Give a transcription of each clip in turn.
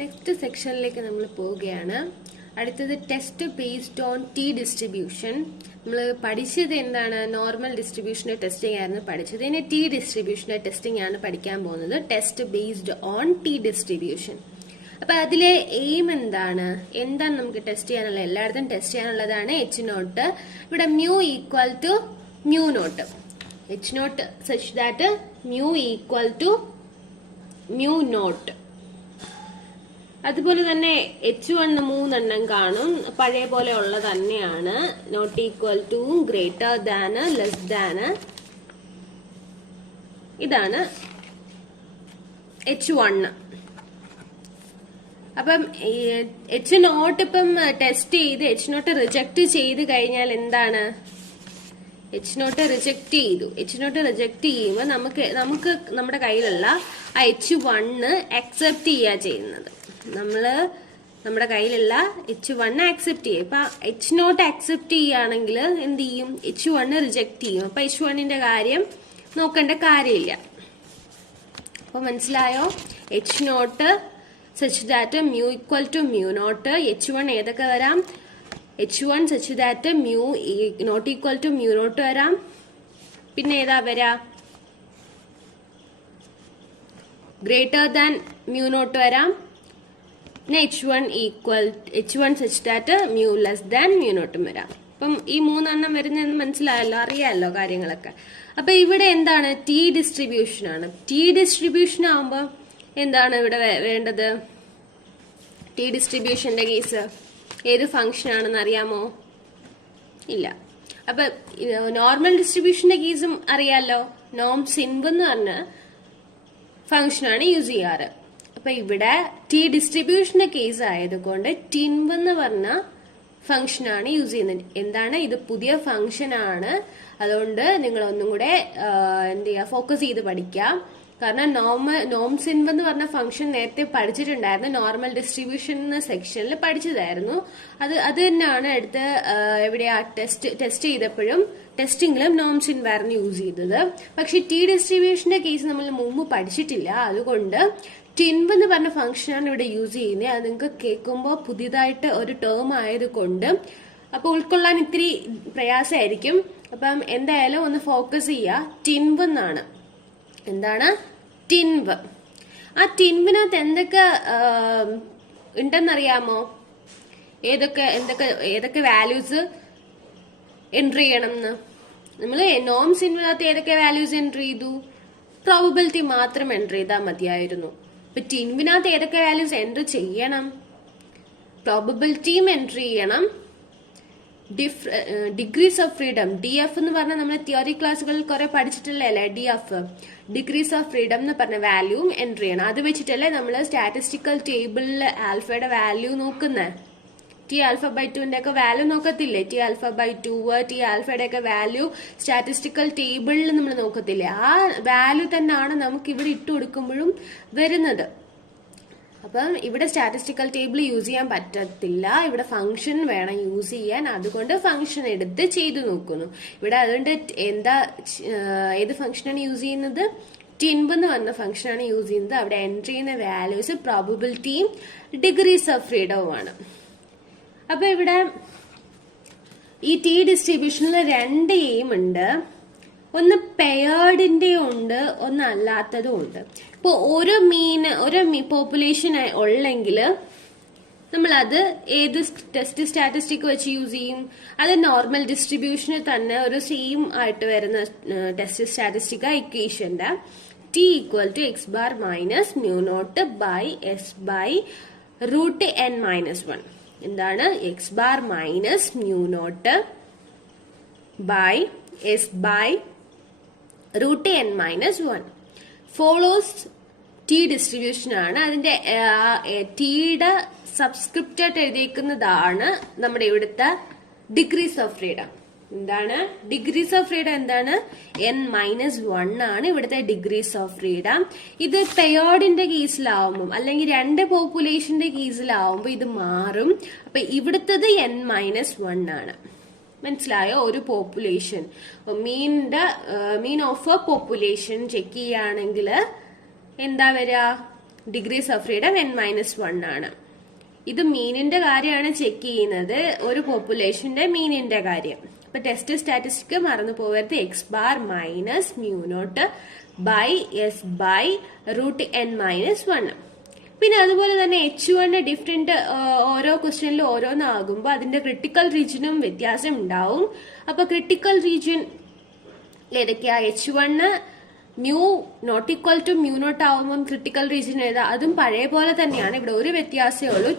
Next സെക്ഷനിലേക്ക് നമ്മൾ പോവുകയാണ്. അടുത്തത് test based on T distribution. നമ്മൾ പഠിച്ചത് എന്താണ്? നോർമൽ ഡിസ്ട്രിബ്യൂഷനെ ടെസ്റ്റിംഗ് ആയിരുന്നു പഠിച്ചത്. ഇനി ടി ഡിസ്ട്രിബ്യൂഷനെ ടെസ്റ്റിംഗ് ആണ് പഠിക്കാൻ പോകുന്നത്. Test based on T distribution. അപ്പൊ അതിലെ എയിം എന്താണ് നമുക്ക് ടെസ്റ്റ് ചെയ്യാനുള്ളത്? എല്ലായിടത്തും ടെസ്റ്റ് ചെയ്യാനുള്ളതാണ് എച്ച് നോട്ട്. ഇവിടെ mu equal to mu naught, H not such that mu equal to mu naught. അതുപോലെ തന്നെ H1 മൂന്നെണ്ണം കാണും, പഴയ പോലെ ഉള്ള തന്നെയാണ്. Not equal to, greater than, less than. ഇതാണ് H1. അപ്പം എച്ച് നോട്ട് ഇപ്പം ടെസ്റ്റ് ചെയ്ത് എച്ച് നോട്ട് റിജക്ട് ചെയ്ത് കഴിഞ്ഞാൽ എന്താണ്? എച്ച് നോട്ട് റിജക്ട് ചെയ്തു. എച്ച് നോട്ട് റിജക്ട് ചെയ്യുമ്പോൾ നമുക്ക് നമ്മുടെ കയ്യിലുള്ള ആ H1 അക്സെപ്റ്റ് ചെയ്യുക ചെയ്യുന്നത്. നമ്മുടെ കയ്യിലുള്ള H1 അക്സെപ്റ്റ് ചെയ്യും. ഇപ്പൊ എച്ച് നോട്ട് അക്സെപ്റ്റ് ചെയ്യുകയാണെങ്കിൽ എന്ത് ചെയ്യും? H1 റിജക്ട് ചെയ്യും. അപ്പൊ H1ന്റെ കാര്യം നോക്കേണ്ട കാര്യമില്ല. അപ്പൊ മനസ്സിലായോ? H not such that mu equal to mu not. H1 ഏതൊക്കെ വരാം? H1 such that mu not equal to mu not വരാം. പിന്നെ ഏതാ വരാ? ഗ്രേറ്റർ ദാൻ മ്യൂ നോട്ട് വരാം. പിന്നെ H1 such that mu less than mu നോട്ടും വരാം. അപ്പം ഈ മൂന്നെണ്ണം വരുന്നതെന്ന് മനസ്സിലായല്ലോ, അറിയാമല്ലോ കാര്യങ്ങളൊക്കെ. അപ്പൊ ഇവിടെ എന്താണ്? ടി ഡിസ്ട്രിബ്യൂഷൻ ആണ്. ടി ഡിസ്ട്രിബ്യൂഷൻ ആവുമ്പോൾ എന്താണ് ഇവിടെ വേണ്ടത്? ടി ഡിസ്ട്രിബ്യൂഷന്റെ കേസ് ഏത് ഫംഗ്ഷൻ ആണെന്ന് അറിയാമോ? ഇല്ല. അപ്പൊ നോർമൽ ഡിസ്ട്രിബ്യൂഷന്റെ കേസും അറിയാലോ. നോം സിൻവ് എന്ന് പറഞ്ഞ ഫംഗ്ഷനാണ് യൂസ് ചെയ്യാറ്. അപ്പൊ ഇവിടെ ടി ഡിസ്ട്രിബ്യൂഷന്റെ കേസ് ആയതുകൊണ്ട് ടിൻവ് എന്ന് പറഞ്ഞ ഫംഗ്ഷനാണ് യൂസ് ചെയ്യുന്നത്. എന്താണ് ഇത്? പുതിയ ഫംഗ്ഷൻ ആണ്. അതുകൊണ്ട് നിങ്ങൾ ഒന്നും കൂടെ എന്ത് ചെയ്യുക, ഫോക്കസ് ചെയ്ത് പഠിക്കാം. കാരണം നോം സിൻവ് എന്ന് പറഞ്ഞ ഫംഗ്ഷൻ നേരത്തെ പഠിച്ചിട്ടുണ്ടായിരുന്നു. നോർമൽ ഡിസ്ട്രിബ്യൂഷൻ സെക്ഷനിൽ പഠിച്ചതായിരുന്നു. അത് തന്നെയാണ് അടുത്ത് എവിടെയാ ടെസ്റ്റ് ചെയ്തപ്പോഴും ടെസ്റ്റിംഗിലും നോം സിൻവ് ആയിരുന്നു യൂസ് ചെയ്തത്. പക്ഷെ ടി ഡിസ്ട്രിബ്യൂഷന്റെ കേസ് നമ്മൾ മുമ്പ് പഠിച്ചിട്ടില്ല. അതുകൊണ്ട് ടിൻവ് എന്ന് പറഞ്ഞ ഫംഗ്ഷനാണ് ഇവിടെ യൂസ് ചെയ്യുന്നത്. അത് നിങ്ങൾക്ക് കേൾക്കുമ്പോൾ പുതിയതായിട്ട് ഒരു ടേം ആയതുകൊണ്ട് അപ്പൊ ഉൾക്കൊള്ളാൻ ഇത്തിരി പ്രയാസമായിരിക്കും. അപ്പം എന്തായാലും ഒന്ന് ഫോക്കസ് ചെയ്യുക. ടിൻവ് എന്നാണ്. എന്താണ്? ടിൻവ്. ആ ടിൻവിനകത്ത് എന്തൊക്കെ ഉണ്ടെന്നറിയാമോ? ഏതൊക്കെ വാല്യൂസ് എൻട്രി ചെയ്യണം എന്ന്? നമ്മൾ നോം സിൻവിനകത്ത് ഏതൊക്കെ വാല്യൂസ് എൻട്രി ചെയ്തു? പ്രോബബിലിറ്റി മാത്രം എൻട്രി ചെയ്താൽ മതിയായിരുന്നു. ഇപ്പൊ ടിൻവിനകത്ത് ഏതൊക്കെ വാല്യൂസ് എൻട്രി ചെയ്യണം? പ്രോബബിലിറ്റിയും എൻട്രി ചെയ്യണം, ഡിഗ്രീസ് ഓഫ് ഫ്രീഡം, DF എന്ന് പറഞ്ഞാൽ നമ്മൾ തിയറി ക്ലാസ്സുകളിൽ കുറെ പഠിച്ചിട്ടില്ലേ? DF, ഡിഗ്രീസ് ഓഫ് ഫ്രീഡം എന്ന് പറഞ്ഞ വാല്യൂവും എൻട്രി ചെയ്യണം. അത് വെച്ചിട്ടല്ലേ നമ്മൾ സ്റ്റാറ്റിസ്റ്റിക്കൽ ടേബിളിൽ ആൽഫയുടെ വാല്യൂ നോക്കുന്നത്. T alpha by 2 ഒക്കെ വാല്യൂ നോക്കത്തില്ലേ? T alpha by 2, T alphയുടെ ഒക്കെ വാല്യൂ സ്റ്റാറ്റിസ്റ്റിക്കൽ ടേബിളിൽ നമ്മൾ നോക്കത്തില്ലേ? ആ വാല്യൂ തന്നെയാണ് നമുക്ക് ഇവിടെ ഇട്ട് കൊടുക്കുമ്പോഴും വരുന്നത്. അപ്പം ഇവിടെ സ്റ്റാറ്റിസ്റ്റിക്കൽ ടേബിൾ യൂസ് ചെയ്യാൻ പറ്റത്തില്ല. ഇവിടെ ഫംഗ്ഷൻ വേണം യൂസ് ചെയ്യാൻ. അതുകൊണ്ട് ഫംഗ്ഷൻ എടുത്ത് ചെയ്തു നോക്കുന്നു. ഇവിടെ അതുകൊണ്ട് ഏത് ഫംഗ്ഷനാണ് യൂസ് ചെയ്യുന്നത്? ടിൻവ് എന്ന് പറഞ്ഞ ഫംഗ്ഷനാണ് യൂസ് ചെയ്യുന്നത്. അവിടെ എൻട്രി ചെയ്യുന്ന വാല്യൂസ് പ്രോബബിലിറ്റിയും ഡിഗ്രീസ് ഓഫ് ഫ്രീഡവുമാണ്. അപ്പൊ ഇവിടെ ഈ ടി ഡിസ്ട്രിബ്യൂഷനിൽ രണ്ട് എയിം ഉണ്ട്. ഒന്ന് പെയർഡിന്റെ ഉണ്ട്, ഒന്ന് അല്ലാത്തതും ഉണ്ട്. ഇപ്പൊ ഒരു പോപ്പുലേഷൻ ഉള്ളെങ്കിൽ നമ്മളത് ഏത് ടെസ്റ്റ് സ്റ്റാറ്റിസ്റ്റിക് വെച്ച് യൂസ് ചെയ്യും? അത് നോർമൽ ഡിസ്ട്രിബ്യൂഷന് തന്നെ ഒരു സെയിം ആയിട്ട് വരുന്ന ടെസ്റ്റ് സ്റ്റാറ്റിസ്റ്റിക് ഇക്വേഷന്റെ T equal to X bar minus mu naught by S by root n minus 1. എന്താണ്? X bar minus mu naught by S by root n minus 1 follows T distribution ആണ്. അതിന്റെ ടിയുടെ subscript എഴുതിയിരിക്കുന്നതാണ് നമ്മുടെ ഇവിടുത്തെ degrees of freedom. എന്താണ് degrees of freedom? എന്താണ്? n-1 ആണ് ഇവിടുത്തെ ഡിഗ്രീസ് ഓഫ് ഫ്രീഡം. ഇത് പെയർഡിന്റെ കേസിലാവുമ്പോൾ അല്ലെങ്കിൽ രണ്ട് പോപ്പുലേഷന്റെ കേസിലാവുമ്പോൾ ഇത് മാറും. അപ്പൊ ഇവിടുത്തത് n-1 ആണ്. മനസ്സിലായോ? ഒരു population mean of A population check ചെയ്യുകയാണെങ്കിൽ എന്താ വരിക? ഡിഗ്രീസ് ഓഫ് ഫ്രീഡം n-1 ആണ്. ഇത് മീനിന്റെ കാര്യമാണ് ചെക്ക് ചെയ്യുന്നത്, ഒരു പോപ്പുലേഷന്റെ മീനിന്റെ കാര്യം. അപ്പൊ ടെസ്റ്റ് സ്റ്റാറ്റിസ്റ്റിക് മറന്നു പോകരുത്. X bar minus mu naught by S by root n-1. പിന്നെ അതുപോലെ തന്നെ H1 ഡിഫറെന്റ് ഓരോ ക്വസ്റ്റ്യനിലും ഓരോന്നാകുമ്പോൾ അതിന്റെ ക്രിട്ടിക്കൽ റീജിയനും വ്യത്യാസം ഉണ്ടാവും. അപ്പൊ ക്രിട്ടിക്കൽ റീജിയൻ ഏതൊക്കെയാ? H1 mu not equal to mu naught ആവുമ്പം ക്രിട്ടിക്കൽ റീജിയൻ ഏതാ? അതും പഴയ പോലെ തന്നെയാണ്. ഇവിടെ ഒരു വ്യത്യാസമേ ഉള്ളൂ,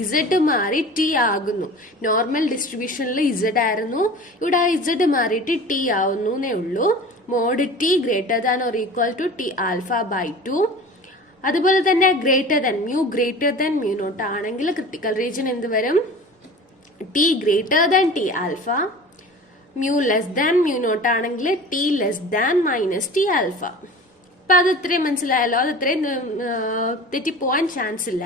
ഇസഡ് മാറി ടി ആകുന്നു. നോർമൽ ഡിസ്ട്രിബ്യൂഷനിൽ ഇസഡ് ആയിരുന്നു, ഇവിടെ ആ ഇസഡ് മാറിയിട്ട് ടി ആവുന്നു എന്നേ ഉള്ളൂ. Mod T greater than or equal to T alpha by 2. അതുപോലെ തന്നെ ഗ്രേറ്റർ ദാൻ മ്യൂ നോട്ട് ആണെങ്കിൽ ക്രിട്ടിക്കൽ റീജിയൻ എന്ത് വരും? T greater than T alpha. Mu less than mu naught ആണെങ്കിൽ T less than minus T alpha. അപ്പൊ അത് ഇത്രയും മനസ്സിലായല്ലോ. അത് ഇത്രയും തെറ്റിപ്പോവാൻ ചാൻസ് ഇല്ല,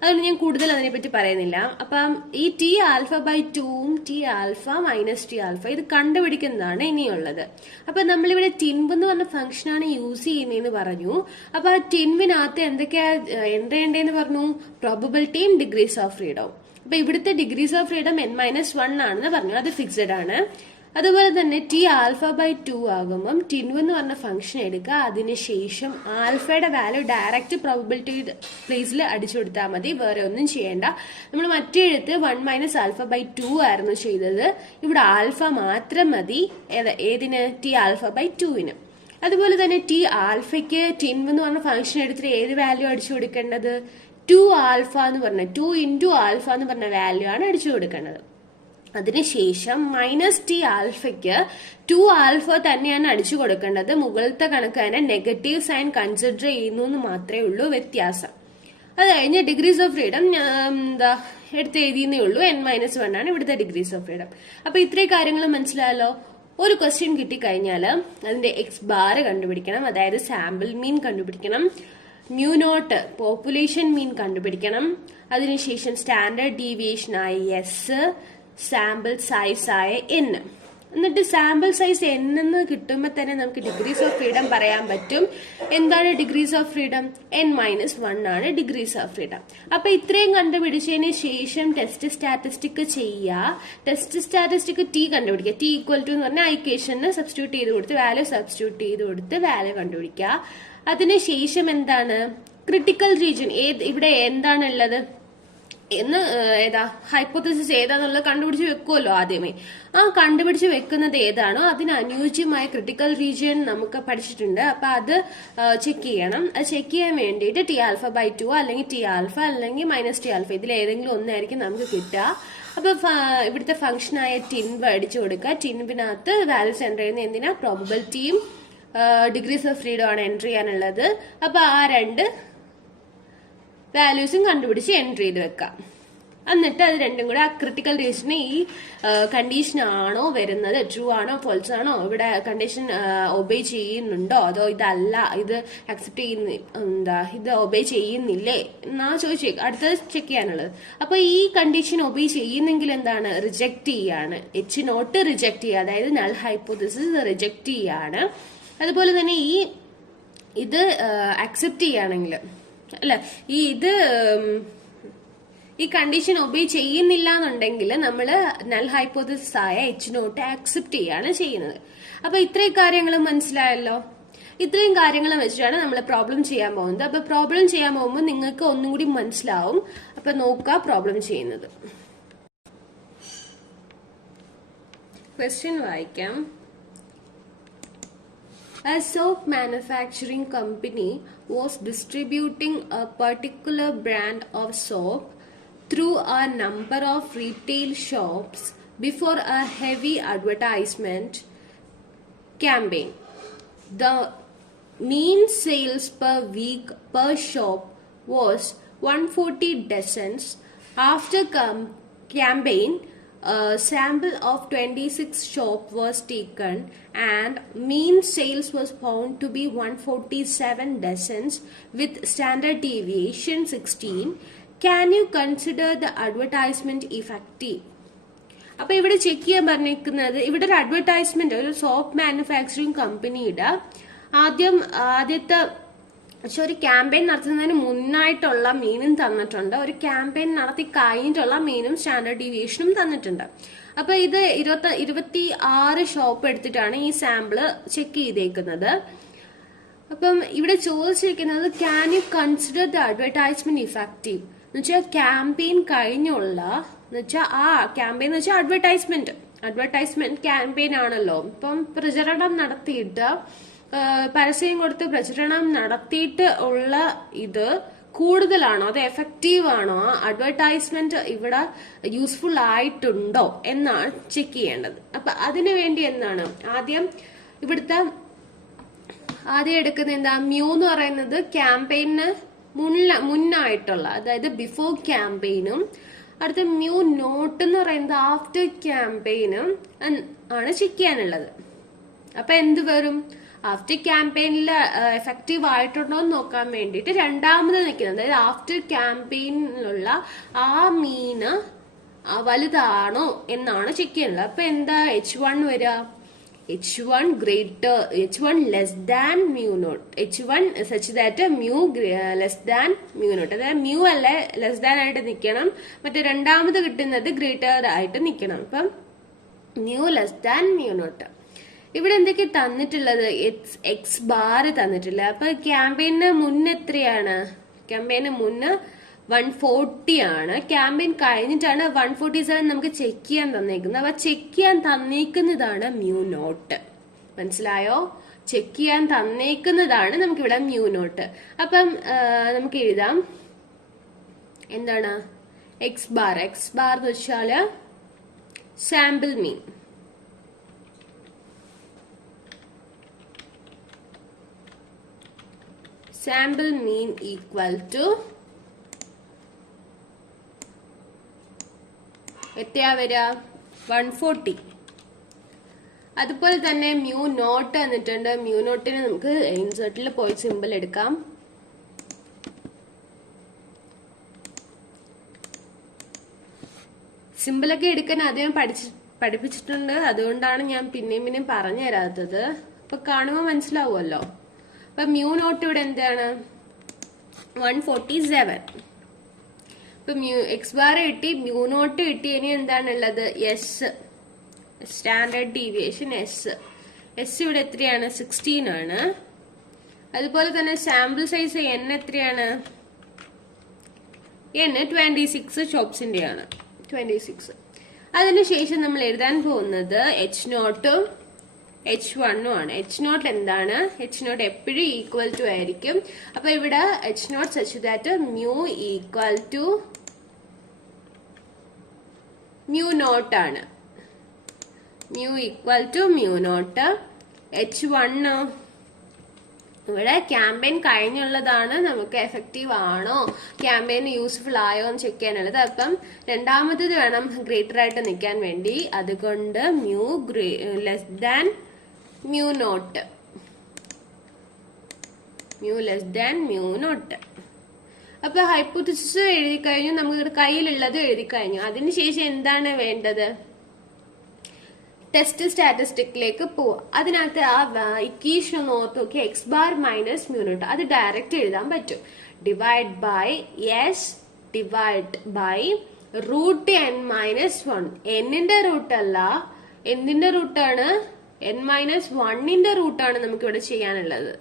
അതുകൊണ്ട് ഞാൻ കൂടുതൽ അതിനെപ്പറ്റി പറയുന്നില്ല. അപ്പം ഈ ടി ആൽഫ ബൈ 2ഉം T alpha minus T alpha ഇത് കണ്ടുപിടിക്കുന്നതാണ് ഇനിയുള്ളത്. അപ്പൊ നമ്മളിവിടെ ടിൻവ് എന്ന് പറഞ്ഞ ഫംഗ്ഷനാണ് യൂസ് ചെയ്യുന്നതെന്ന് പറഞ്ഞു. അപ്പൊ ആ ടിൻവിനകത്ത് എന്തൊക്കെയാ എൻ്റർ ചെയ്യേണ്ടതെന്ന് പറഞ്ഞു? പ്രോബബിലിറ്റിയും ഡിഗ്രീസ് ഓഫ് ഫ്രീഡം. അപ്പൊ ഇവിടുത്തെ ഡിഗ്രീസ് ഓഫ് ഫ്രീഡം n-1 ആണെന്ന് പറഞ്ഞു, അത് ഫിക്സഡ് ആണ്. അതുപോലെ തന്നെ ടി ആൽഫ ബൈ 2 ആകുമ്പം ടിൻവ് എന്ന് പറഞ്ഞ ഫംഗ്ഷൻ എടുക്കുക, അതിനുശേഷം ആൽഫയുടെ വാല്യൂ ഡയറക്റ്റ് പ്രോബബിലിറ്റി പ്ലേസിൽ അടിച്ചു കൊടുത്താൽ മതി, വേറെ ഒന്നും ചെയ്യേണ്ട. നമ്മൾ മറ്റേടുത്ത് 1 - ആൽഫ ബൈ 2 ആയിരുന്നു ചെയ്തത്, ഇവിടെ ആൽഫ മാത്രം മതി. ഏതിന്? ടി ആൽഫ ബൈ 2വിന്. അതുപോലെ തന്നെ ടി ആൽഫയ്ക്ക് ടിൻവ് എന്ന് പറഞ്ഞ ഫംഗ്ഷൻ എടുത്തിട്ട് ഏത് വാല്യൂ അടിച്ചു കൊടുക്കേണ്ടത്? 2 ആൽഫ എന്ന് പറഞ്ഞ 2 ഇൻറ്റു ആൽഫ എന്ന് പറഞ്ഞ വാല്യൂ ആണ് അടിച്ചു കൊടുക്കേണ്ടത്. അതിനുശേഷം മൈനസ് ടി ആൽഫയ്ക്ക് 2 ആൽഫ തന്നെയാണ് അടിച്ചു കൊടുക്കേണ്ടത്. മുകളിലത്തെ കണക്ക് തന്നെ നെഗറ്റീവ് സൈൻ കൺസിഡർ ചെയ്യുന്നു എന്ന് മാത്രമേ ഉള്ളൂ വ്യത്യാസം. അത് കഴിഞ്ഞ് ഡിഗ്രീസ് ഓഫ് ഫ്രീഡം എടുത്ത് എഴുതിയെന്നേ ഉള്ളൂ, n-1 ആണ് ഇവിടുത്തെ ഡിഗ്രീസ് ഓഫ് ഫ്രീഡം. അപ്പൊ ഇത്രയും കാര്യങ്ങൾ മനസ്സിലായല്ലോ. ഒരു ക്വസ്റ്റ്യൻ കിട്ടിക്കഴിഞ്ഞാൽ അതിന്റെ എക്സ് ബാർ കണ്ടുപിടിക്കണം, അതായത് സാമ്പിൾ മീൻ കണ്ടുപിടിക്കണം. മ്യൂ നോട്ട് പോപ്പുലേഷൻ മീൻ കണ്ടുപിടിക്കണം. അതിനുശേഷം സ്റ്റാൻഡേർഡ് ഡീവിയേഷൻ ആയ എസ്, സാമ്പിൾ സൈസ് ആയ n. എന്നിട്ട് സാമ്പിൾ സൈസ് n എന്ന് കിട്ടുമ്പോൾ തന്നെ നമുക്ക് ഡിഗ്രീസ് ഓഫ് ഫ്രീഡം പറയാൻ പറ്റും. എന്താണ് ഡിഗ്രീസ് ഓഫ് ഫ്രീഡം? n-1 ആണ് ഡിഗ്രീസ് ഓഫ് ഫ്രീഡം. അപ്പൊ ഇത്രയും കണ്ടുപിടിച്ചതിന് ശേഷം ടെസ്റ്റ് സ്റ്റാറ്റിസ്റ്റിക് ചെയ്യുക. ടെസ്റ്റ് സ്റ്റാറ്റിസ്റ്റിക് ടി കണ്ടുപിടിക്കുക. ടി ഈക്വൽ ടു എന്ന് പറഞ്ഞാൽ ഇക്വേഷന് സബ്സ്റ്റിറ്റ്യൂട്ട് ചെയ്ത് കൊടുത്ത് വാല്യൂ കണ്ടുപിടിക്കുക. അതിനുശേഷം എന്താണ് ക്രിട്ടിക്കൽ റീജിയൻ ഇവിടെ എന്താണുള്ളത് എന്ന് ഹൈപ്പോത്തസിസ് ഏതാന്നുള്ളത് കണ്ടുപിടിച്ച് വെക്കുമല്ലോ ആദ്യമേ. ആ കണ്ടുപിടിച്ച് വെക്കുന്നത് ഏതാണോ അതിന് അനുയോജ്യമായ ക്രിട്ടിക്കൽ റീജിയൻ നമുക്ക് പഠിച്ചിട്ടുണ്ട്. അപ്പൊ അത് ചെക്ക് ചെയ്യണം. അത് ചെക്ക് ചെയ്യാൻ വേണ്ടിയിട്ട് ടി ആൽഫ ബൈ 2 അല്ലെങ്കിൽ ടി ആൽഫ അല്ലെങ്കിൽ മൈനസ് ടി ആൽഫ ഇതിൽ ഏതെങ്കിലും ഒന്നായിരിക്കും നമുക്ക് കിട്ടുക. അപ്പൊ ഇവിടുത്തെ ഫംഗ്ഷനായ ടിൻവ് അടിച്ചു കൊടുക്കുക. ടിൻവിനകത്ത് വാല്യൂസ് എൻ്റർ ചെയ്യുന്ന എന്തിനാ? പ്രോബബിലിറ്റിയും ഡിഗ്രീസ് ഓഫ് ഫ്രീഡം ആണ് എൻ്റർ ചെയ്യാനുള്ളത്. അപ്പൊ ആ രണ്ട് വാല്യൂസും കണ്ടുപിടിച്ച് എൻ്റർ ചെയ്ത് വെക്കാം. എന്നിട്ട് അത് രണ്ടും കൂടെ ആ ക്രിട്ടിക്കൽ റീജിയന് ഈ കണ്ടീഷൻ ആണോ വരുന്നത്, ട്രൂ ആണോ ഫോൾസ് ആണോ, ഇവിടെ കണ്ടീഷൻ ഒബേ ചെയ്യുന്നുണ്ടോ, അതോ ഇതല്ല ഇത് അക്സെപ്റ്റ് ചെയ്യുന്ന ഇത് ഒബേ ചെയ്യുന്നില്ലേ എന്നാ അടുത്തത് ചെക്ക് ചെയ്യാനുള്ളത്. അപ്പൊ ഈ കണ്ടീഷൻ ഒബേ ചെയ്യുന്നെങ്കിൽ എന്താണ്? റിജക്ട് ചെയ്യാണ്. H0 റിജക്ട് ചെയ്യുക, അതായത് നൾ ഹൈപ്പോത്തസിസ് റിജക്ട് ചെയ്യാണ്. അതുപോലെ തന്നെ ഇത് അക്സെപ്റ്റ് ചെയ്യുകയാണെങ്കിൽ അല്ല ഈ കണ്ടീഷൻ ഒബേ ചെയ്യുന്നില്ല എന്നുണ്ടെങ്കിൽ നമ്മൾ നൾ ഹൈപ്പോത്തസിസ് ആയ H0 അക്സെപ്റ്റ് ചെയ്യാണ് ചെയ്യുന്നത്. അപ്പൊ ഇത്രയും കാര്യങ്ങൾ മനസ്സിലായല്ലോ. ഇത്രയും കാര്യങ്ങൾ വെച്ചിട്ടാണ് നമ്മൾ പ്രോബ്ലം ചെയ്യാൻ പോകുന്നത്. അപ്പൊ പ്രോബ്ലം ചെയ്യാൻ പോകുമ്പോൾ നിങ്ങൾക്ക് ഒന്നും കൂടി മനസ്സിലാവും. അപ്പൊ നോക്കുക പ്രോബ്ലം ചെയ്യുന്നത്. ക്വസ്റ്റ്യൻ വായിക്കാം. A soap manufacturing company was distributing a particular brand of soap through a number of retail shops before a heavy advertisement campaign. The mean sales per week per shop was 140 dozens. After campaign, a sample of 26 shops was taken and mean sales was found to be 147 dozens with standard deviation 16. Can you consider the advertisement effective? അപ്പൊ ഇവിടെ check ചെയ്യാൻ പറഞ്ഞിരിക്കുന്നത്, ഇവിടെ ഒരു advertisement, ഒരു soap manufacturing കമ്പനിയുടെ ആദ്യത്തെ പക്ഷെ ഒരു ക്യാമ്പയിൻ നടത്തുന്നതിന് മുന്നായിട്ടുള്ള മീനും തന്നിട്ടുണ്ട്, ഒരു ക്യാമ്പയിൻ നടത്തി കഴിഞ്ഞിട്ടുള്ള മീനും സ്റ്റാൻഡേർഡ് ഡീവിയേഷനും തന്നിട്ടുണ്ട്. അപ്പൊ ഇത് 26 ഷോപ്പ് എടുത്തിട്ടാണ് ഈ സാമ്പിള് ചെക്ക് ചെയ്തേക്കുന്നത്. അപ്പം ഇവിടെ ചോദിച്ചിരിക്കുന്നത് can you consider the advertisement effective എന്ന് വെച്ചാൽ ക്യാമ്പയിൻ കഴിഞ്ഞുള്ള ക്യാമ്പയിൻ എന്ന് വെച്ചാൽ അഡ്വർടൈസ്മെന്റ് ക്യാമ്പയിൻ ആണല്ലോ. ഇപ്പം പ്രചരണം നടത്തിയിട്ട് പരസ്യം കൊടുത്ത് പ്രചരണം നടത്തിയിട്ട് ഉള്ള ഇത് കൂടുതലാണോ, അത് എഫക്റ്റീവ് ആണോ, അഡ്വർടൈസ്മെന്റ് ഇവിടെ യൂസ്ഫുൾ ആയിട്ടുണ്ടോ എന്നാണ് ചെക്ക് ചെയ്യേണ്ടത്. അപ്പൊ അതിനു വേണ്ടി എന്താണ് ആദ്യം എടുക്കുന്ന എന്താ, മ്യൂ എന്ന് പറയുന്നത് ക്യാമ്പയിന് മുന്നായിട്ടുള്ള, അതായത് ബിഫോർ ക്യാമ്പയിനും. അടുത്ത മ്യൂ നോട്ട് എന്ന് പറയുന്നത് ആഫ്റ്റർ ക്യാമ്പയിനും ആണ് ചെക്ക് ചെയ്യാനുള്ളത്. അപ്പൊ എന്ത് വരും, ആഫ്റ്റർ ക്യാമ്പയിനിൽ എഫക്റ്റീവ് ആയിട്ടുണ്ടോ എന്ന് നോക്കാൻ വേണ്ടിയിട്ട് രണ്ടാമത് നിൽക്കുന്നത്, അതായത് ആഫ്റ്റർ ക്യാമ്പയിനിലുള്ള ആ മീന് വലുതാണോ എന്നാണ് ചെക്ക് ചെയ്യുന്നത്. അപ്പൊ എന്താ H1 വരിക, H1 less than mu naught, H1 such that mu less than mu naught, അതായത് മ്യൂ അല്ല ലെസ് ദാൻ ആയിട്ട് നിൽക്കണം, മറ്റേ രണ്ടാമത് കിട്ടുന്നത് ഗ്രേറ്റർ ആയിട്ട് നിൽക്കണം. അപ്പം mu less than mu not. ഇവിടെ എന്തൊക്കെ തന്നിട്ടുള്ളത്, എക്സ് ബാർ തന്നിട്ടില്ല. അപ്പൊ ക്യാമ്പയിന് മുന്നേ എത്രയാണ്, ക്യാമ്പയിന് മുന്നേ 140 ആണ്, ക്യാമ്പയിൻ കഴിഞ്ഞിട്ടാണ് 147 നമുക്ക് ചെക്ക് ചെയ്യാൻ തന്നേക്കുന്നത്. അപ്പൊ ചെക്ക് ചെയ്യാൻ തന്നേക്കുന്നതാണ് മ്യൂ നോട്ട്. മനസ്സിലായോ, ചെക്ക് ചെയ്യാൻ തന്നേക്കുന്നതാണ് നമുക്കിവിടെ മ്യൂ നോട്ട്. അപ്പം നമുക്ക് എഴുതാം എന്താണ്, എക്സ് ബാർ എന്ന് വെച്ചാല് sample mean. Sample mean equal to എത്രയാ വരിക, 140. അതുപോലെ തന്നെ മ്യൂ നോട്ട് തന്നിട്ടുണ്ട്. മ്യൂ നോട്ടിന് നമുക്ക് ഇൻസേർട്ടിൽ പോയി സിമ്പിൾ എടുക്കാം. സിമ്പിളൊക്കെ എടുക്കാൻ ആദ്യം പഠിപ്പിച്ചിട്ടുണ്ട്, അതുകൊണ്ടാണ് ഞാൻ പിന്നെയും പറഞ്ഞു തരാത്തത്. അപ്പൊ കാണുമ്പോൾ മനസ്സിലാവുമല്ലോ. അപ്പൊ മ്യൂ നോട്ട് ഇവിടെ എന്താണ്, 147. ഇപ്പൊ എക്സ് ബാർ കിട്ടി, മ്യൂ നോട്ട് കിട്ടി. ഇനി എന്താണുള്ളത്, എസ്, സ്റ്റാൻഡേർഡ് ഡീവിയേഷൻ എസ് ഇവിടെ എത്രയാണ്, 16 ആണ്. അതുപോലെ തന്നെ സാമ്പിൾ സൈസ് എൻ എത്രയാണ്, എൻ 26 ഷോപ്സിന്റെ ആണ്, 26. അതിനുശേഷം നമ്മൾ എഴുതാൻ പോകുന്നത് H0 H1 ആണ്. H0 എന്താണ്, H0 എപ്പോഴും ഈക്വൽ ടു ആയിരിക്കും. അപ്പൊ ഇവിടെ H0 such that mu equal to mu naught ആണ്. Mu equal to mu not. H1 ഇവിടെ ക്യാമ്പയിൻ കഴിഞ്ഞുള്ളതാണ്, നമുക്ക് എഫക്റ്റീവ് ആണോ, ക്യാമ്പയിൻ യൂസ്ഫുൾ ആയോ എന്ന് ചെക്ക് ചെയ്യാനുള്ളത്. അപ്പം രണ്ടാമത്തത് വേണം ഗ്രേറ്റർ ആയിട്ട് നിൽക്കാൻ വേണ്ടി, അതുകൊണ്ട് mu less than mu not, mu less than mu not. അപ്പൊ ഹൈപ്പോത്തിസിസ് എഴുതി കഴിഞ്ഞു, നമുക്ക് കയ്യിലുള്ളത് എഴുതി കഴിഞ്ഞു. അതിനുശേഷം എന്താണ് വേണ്ടത്, ടെസ്റ്റ് സ്റ്റാറ്റിസ്റ്റിക്കിലേക്ക് പോവാം. അതിനകത്ത് ആ ഇക്വേഷൻ ഓർത്ത് നോക്കി, X bar minus mu naught, അത് ഡയറക്റ്റ് എഴുതാൻ പറ്റും. Divide by S divide by root n-1. എന്നിന്റെ റൂട്ട് അല്ല, എന്തിന്റെ റൂട്ടാണ്, n-1ന്റെ റൂട്ടാണ് നമുക്ക് ഇവിടെ ചെയ്യാനുള്ളത്.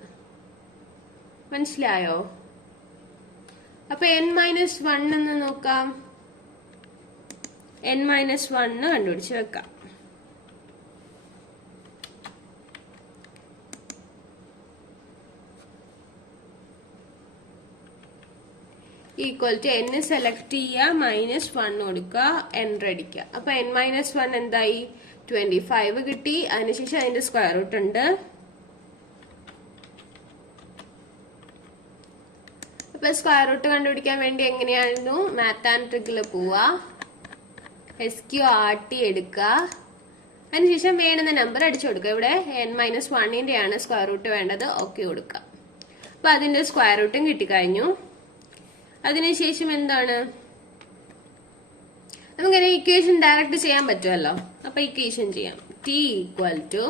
മനസ്സിലായോ? അപ്പൊ n-1 എന്ന് നോക്കാം, n-1 കണ്ടുപിടിച്ച് വെക്കാം. ഈക്വൽ ടു n സെലക്ട് ചെയ്യുക, -1 കൊടുക്കുക, എൻ്റർ അടിക്കുക. അപ്പൊ n-1 എന്തായി, 25 കിട്ടി. അതിനുശേഷം അതിന്റെ സ്ക്വയർ റൂട്ട് ഉണ്ട്. അപ്പൊ സ്ക്വയർ റൂട്ട് കണ്ടുപിടിക്കാൻ വേണ്ടി എങ്ങനെയായിരുന്നു, മാത്ത് ആൻഡ് ട്രിക്കിൽ പോവാ, SQRT എടുക്കുക. അതിനുശേഷം വേണ്ടുന്ന നമ്പർ അടിച്ചു കൊടുക്കുക. ഇവിടെ n-1ന്റെ ആണ് സ്ക്വയർ റൂട്ട് വേണ്ടത്, ഓക്കെ കൊടുക്കുക. അപ്പൊ അതിന്റെ സ്ക്വയർ റൂട്ടും കിട്ടിക്കഴിഞ്ഞു. അതിനുശേഷം എന്താണ്, നമുക്കിങ്ങനെ ഇക്വേഷൻ ഡയറക്റ്റ് ചെയ്യാൻ പറ്റുമല്ലോ. അപ്പൊ ഇക്വേഷൻ ചെയ്യാം, t equal to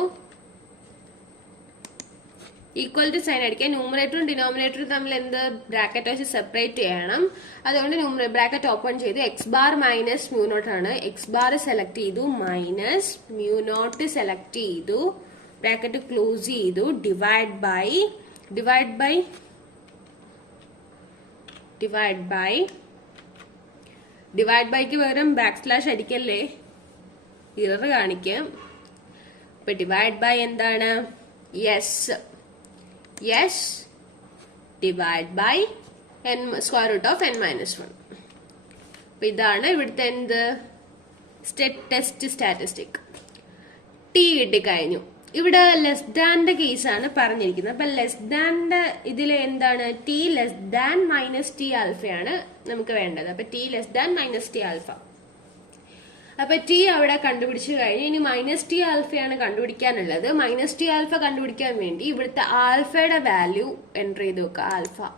equal to sign അടിക്കുക. ന്യൂമറേറ്ററും ഡിനോമിനേറ്ററും തമ്മിൽ എന്ത് ബ്രാക്കറ്റ് വെച്ച് സെപ്പറേറ്റ് ചെയ്യണം. അതുകൊണ്ട് ബ്രാക്കറ്റ് ഓപ്പൺ ചെയ്തു. X bar minus mu naught ആണ്. എക്സ് ബാർ സെലക്ട് ചെയ്തു, മൈനസ് മ്യൂ നോട്ട് സെലക്ട് ചെയ്തു, ബ്രാക്കറ്റ് ക്ലോസ് ചെയ്തു, ഡിവൈഡ് ബൈക്ക് പകരം ബാക്ക് സ്ലാഷ് അടിക്കല്ലേ, ഇറർ കാണിക്കും. അപ്പൊ ഡിവൈഡ് ബൈ എന്താണ്? Yes divide by square root of n - 1. അപ്പൊ ഇതാണ് ഇവിടുത്തെ എന്ത് ടെസ്റ്റ് സ്റ്റാറ്റിസ്റ്റിക്. ടി കിട്ടിക്കഴിഞ്ഞു. ഇവിടെ ലെസ് ദാന്റെ കേസാണ് പറഞ്ഞിരിക്കുന്നത്. അപ്പൊ ലെസ് ദാന്റെ ഇതിൽ എന്താണ്? T less than minus T ആൽഫയാണ് നമുക്ക് വേണ്ടത്. അപ്പൊ T less than minus T alpha. അപ്പൊ ടി അവിടെ കണ്ടുപിടിച്ചു കഴിഞ്ഞു. ഇനി മൈനസ് ടി ആൽഫയാണ് കണ്ടുപിടിക്കാനുള്ളത്. മൈനസ് ടി ആൽഫ കണ്ടുപിടിക്കാൻ വേണ്ടി ഇവിടുത്തെ ആൽഫയുടെ വാല്യൂ എൻ്റർ ചെയ്ത് വെക്കുക.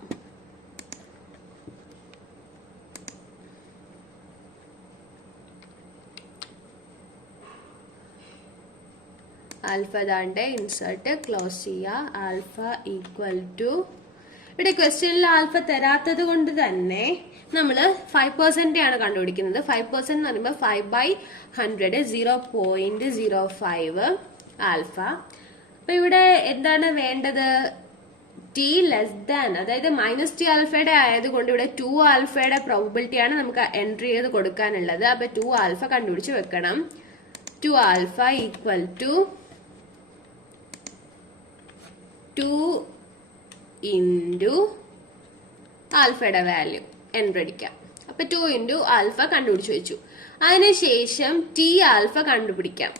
ആൽഫ ദാണ്ടെ ഇൻസേർട്ട് ക്ലോസ് ചെയ്യുക. ആൽഫ ഈക്വൽ ടു, ഇവിടെ ക്വസ്റ്റ്യനിൽ ആൽഫ തരാത്തത് കൊണ്ട് തന്നെ നമ്മൾ 5% ആണ് കണ്ടുപിടിക്കുന്നത്. 5% എന്ന് പറയുമ്പോൾ 5/100 0.05 ആൽഫ. അപ്പൊ ഇവിടെ എന്താണ് വേണ്ടത്? ടി ലെസ് ദാൻ, അതായത് മൈനസ് ടി ആൽഫയുടെ ആയതുകൊണ്ട് ഇവിടെ 2 ആൽഫയുടെ പ്രോബബിലിറ്റി ആണ് നമുക്ക് എൻട്രി ചെയ്ത് കൊടുക്കാനുള്ളത്. അപ്പൊ 2 ആൽഫ കണ്ടുപിടിച്ച് വെക്കണം. 2 ആൽഫ ഈക്വൽ ടു 2 ഇൻറ്റു ആൽഫയുടെ വാല്യൂ എൻ്റർ അടിക്കാം. അപ്പൊ 2 ഇൻറ്റു ആൽഫ കണ്ടുപിടിച്ച് വെച്ചു. അതിനുശേഷം ടി ആൽഫ കണ്ടുപിടിക്കാം.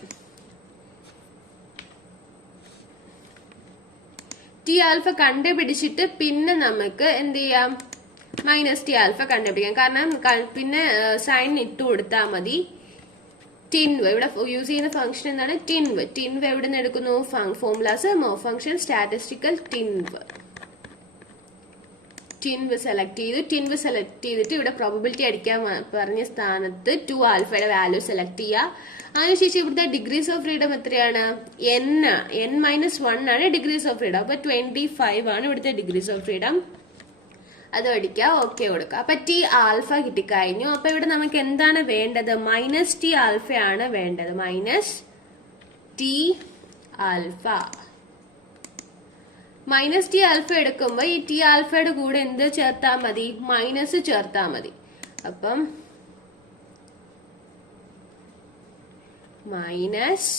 ടി ആൽഫ കണ്ടുപിടിച്ചിട്ട് പിന്നെ നമുക്ക് എന്ത് ചെയ്യാം? മൈനസ് ടി ആൽഫ കണ്ടുപിടിക്കാം. കാരണം പിന്നെ സൈൻ ഇട്ട് കൊടുത്താൽ മതി. ടിൻവ് ഇവിടെ യൂസ് ചെയ്യുന്ന ഫംഗ്ഷൻ എന്താണ്? ടിൻവ് എവിടെ നിന്ന് എടുക്കുന്നു? ഫോർമുലാസ് ഫംഗ്ഷൻ സ്റ്റാറ്റിസ്റ്റിക്കൽ ടിൻവ് സെലക്ട് ചെയ്തിട്ട് ഇവിടെ പ്രോബബിലിറ്റി അടിക്കാൻ പറഞ്ഞ സ്ഥാനത്ത് 2 ആൽഫയുടെ വാല്യൂ സെലക്ട് ചെയ്യുക. അതിനുശേഷം ഇവിടുത്തെ ഡിഗ്രീസ് ഓഫ് ഫ്രീഡം എത്രയാണ്? n-1 ആണ് ഡിഗ്രീസ് ഓഫ് ഫ്രീഡം. അപ്പൊ 25 ആണ് ഇവിടുത്തെ ഡിഗ്രീസ് ഓഫ് ഫ്രീഡം. അത് അടിക്കുക, ഓക്കെ കൊടുക്കുക. അപ്പൊ ടി ആൽഫ കിട്ടിക്കഴിഞ്ഞു. അപ്പൊ ഇവിടെ നമുക്ക് എന്താണ് വേണ്ടത്? മൈനസ് ടി ആൽഫയാണ് വേണ്ടത്. Minus T alpha. Minus T alpha എടുക്കുമ്പോ ഈ ടി ആൽഫയുടെ കൂടെ എന്ത് ചേർത്താ മതി? മൈനസ് ചേർത്താ മതി. അപ്പം മൈനസ്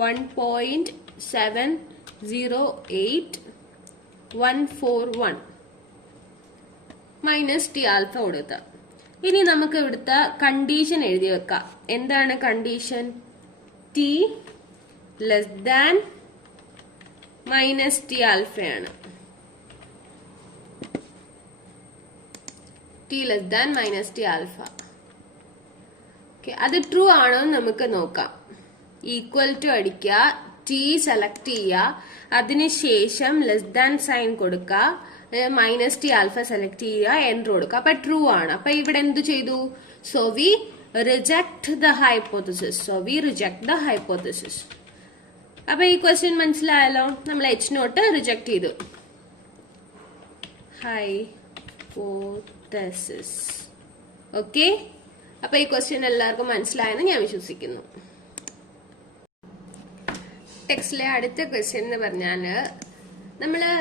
1.708141 മൈനസ് ടി ആൽഫ കൊടുത്ത. ഇനി നമുക്ക് ഇവിടുത്തെ കണ്ടീഷൻ എഴുതി വെക്കാം. എന്താണ് condition? T less than minus T ആൽഫയാണ്. T less than minus T alpha. അത് ട്രൂ ആണോ എന്ന് നമുക്ക് നോക്കാം. ഈക്വൽ ടു അടിക്കുക, ടി സെലക്ട് ചെയ്യുക, അതിനുശേഷം ലെസ് ദാൻ സൈൻ കൊടുക്കുക, മൈനസ് ടി ആൽഫ സെലക്ട് ചെയ്യുക, എൻ്റർ കൊടുക്കുക. അപ്പൊ ട്രൂ ആണ്. അപ്പൊ ഇവിടെ എന്ത് ചെയ്തു? So we reject the hypothesis. അപ്പൊ ഈ ക്വസ്റ്റ്യൻ മനസ്സിലായല്ലോ. നമ്മൾ H നോട്ട് റിജക്ട് ചെയ്തു. ഹൈപ്പോത്തസിസ്. ഓക്കെ. അപ്പൊ ഈ ക്വസ്റ്റ്യൻ എല്ലാവർക്കും മനസ്സിലായെന്ന് ഞാൻ വിശ്വസിക്കുന്നു. ടെക്സ്റ്റിലെ അടുത്ത ക്വസ്റ്റ്യൻ എന്ന് പറഞ്ഞാല് നമ്മള്